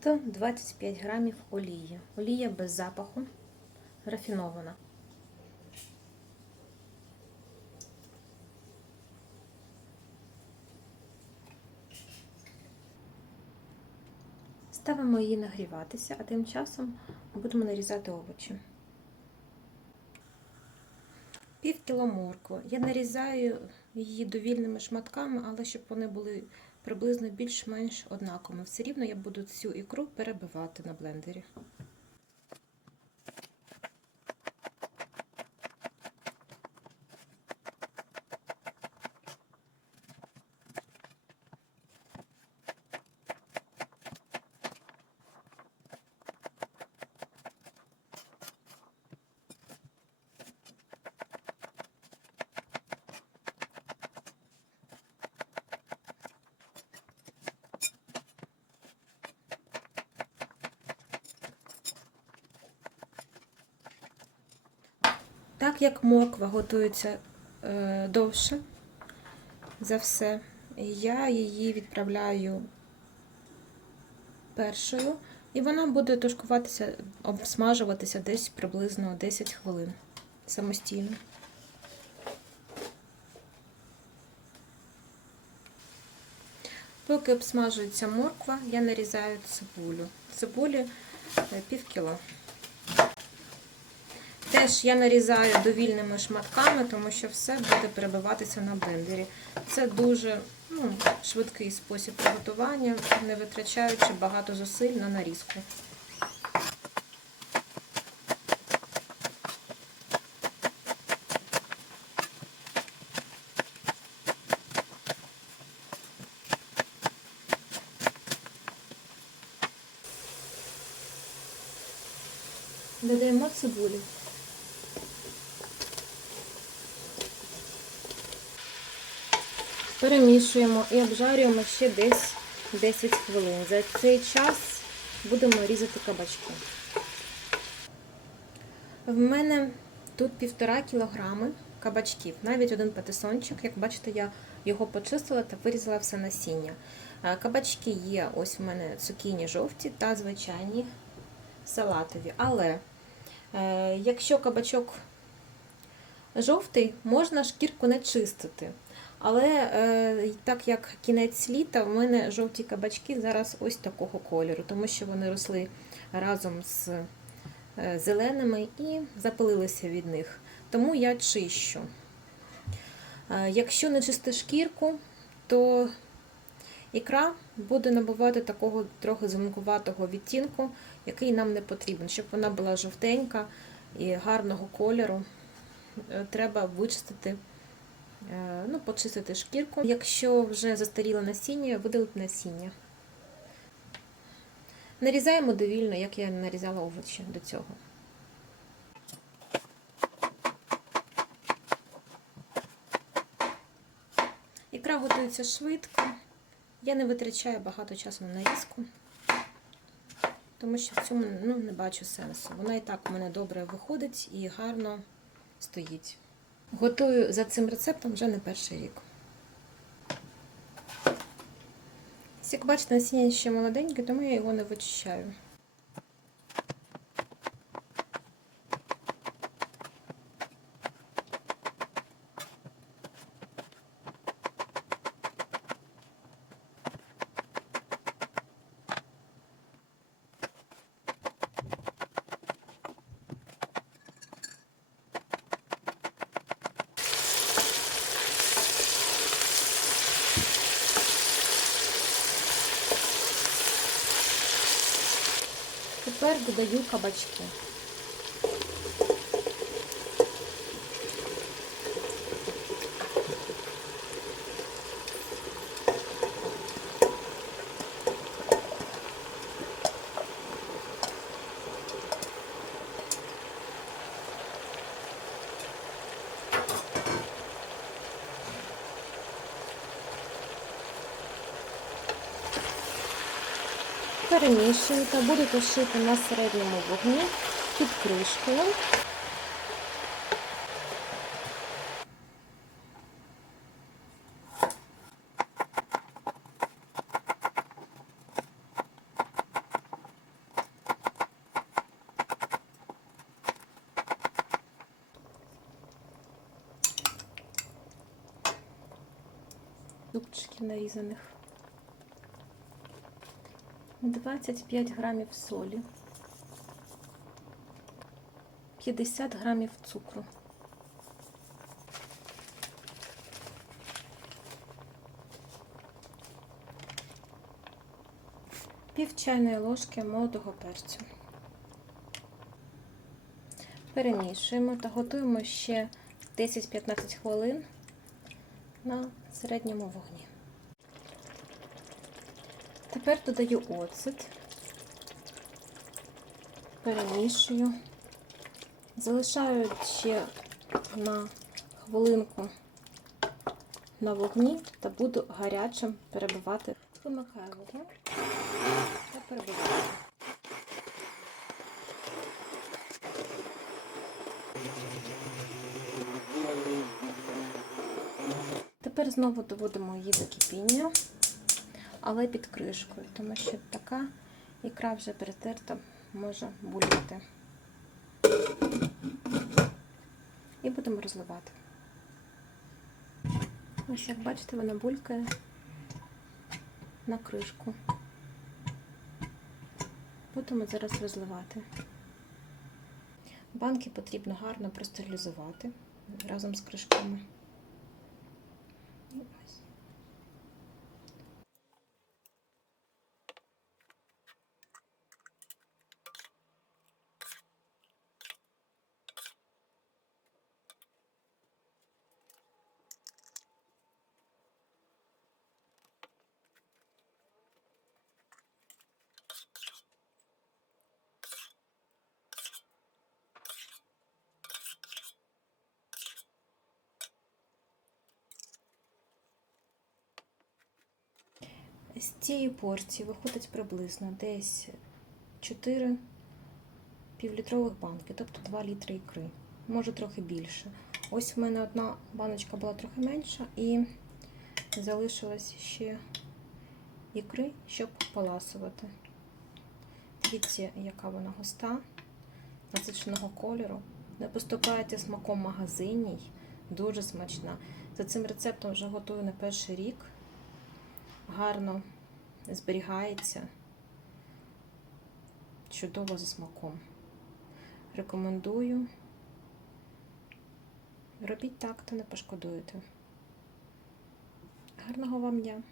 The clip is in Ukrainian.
125 грамів олії. Олія без запаху, рафінована. Ставимо її нагріватися, а тим часом будемо нарізати овочі. Пів кіло моркви. Я нарізаю її довільними шматками, але щоб вони були приблизно більш-менш однаковими. Все рівно я буду цю ікру перебивати на блендері. Так як морква готується е, довше за все, я її відправляю першою, і вона буде тушкуватися, обсмажуватися десь приблизно 10 хвилин самостійно. Поки обсмажується морква, я нарізаю цибулю. Цибулі е, пів кіло. Теж я нарізаю довільними шматками, тому що все буде перебиватися на блендері. Це дуже ну, швидкий спосіб приготування, не витрачаючи багато зусиль на нарізку. Додаємо цибулю. Перемішуємо і обжарюємо ще десь 10 хвилин. За цей час будемо різати кабачки. В мене тут півтора кілограми кабачків, навіть один патисончик. Як бачите, я його почистила та вирізала все насіння. Кабачки є, ось в мене цукіні жовті та звичайні салатові. Але е, якщо кабачок жовтий, можна шкірку не чистити. Але е, так як кінець літа, в мене жовті кабачки зараз ось такого кольору, тому що вони росли разом з е, зеленими і запилилися від них. Тому я чищу. Е, якщо не чисти шкірку, то ікра буде набувати такого трохи зеленкуватого відтінку, який нам не потрібен. Щоб вона була жовтенька і гарного кольору, треба вичистити. Е, ну, почистити шкірку. Якщо вже застаріло насіння, видалити насіння. Нарізаємо довільно, як я нарізала овочі до цього. Ікра готується швидко. Я не витрачаю багато часу на нарізку, тому що в цьому ну, не бачу сенсу. Вона і так у мене добре виходить і гарно стоїть. Готую за цим рецептом вже не перший рік. Як бачите, насіння ще молоденьке, тому я його не вичищаю. Тепер додаю кабачки. перемішуєте, будете шити на середньому вогні під кришкою. зубчиків нарізаних. 25 грамів солі. 50 грамів цукру. Пів чайної ложки молодого перцю. Перемішуємо та готуємо ще 10-15 хвилин на середньому вогні. Тепер додаю оцет, перемішую, залишаю ще на хвилинку на вогні та буду гарячим перебивати. Вимикаю вогонь та перебиваю. Тепер знову доводимо її до кипіння, але під кришкою, тому що така ікра вже перетерта може булькати. І будемо розливати. Ось як бачите, вона булькає на кришку. Будемо зараз розливати. Банки потрібно гарно простерилізувати разом з кришками. І ось. З цієї порції виходить приблизно десь 4 півлітрових банки, тобто 2 літри ікри, може трохи більше. Ось в мене одна баночка була трохи менша і залишилось ще ікри, щоб поласувати. Дивіться, яка вона густа, насиченого кольору. Не поступаєте смаком магазиній, дуже смачна. За цим рецептом вже готую не перший рік гарно зберігається, чудово за смаком. Рекомендую. Робіть так, то не пошкодуєте. Гарного вам дня!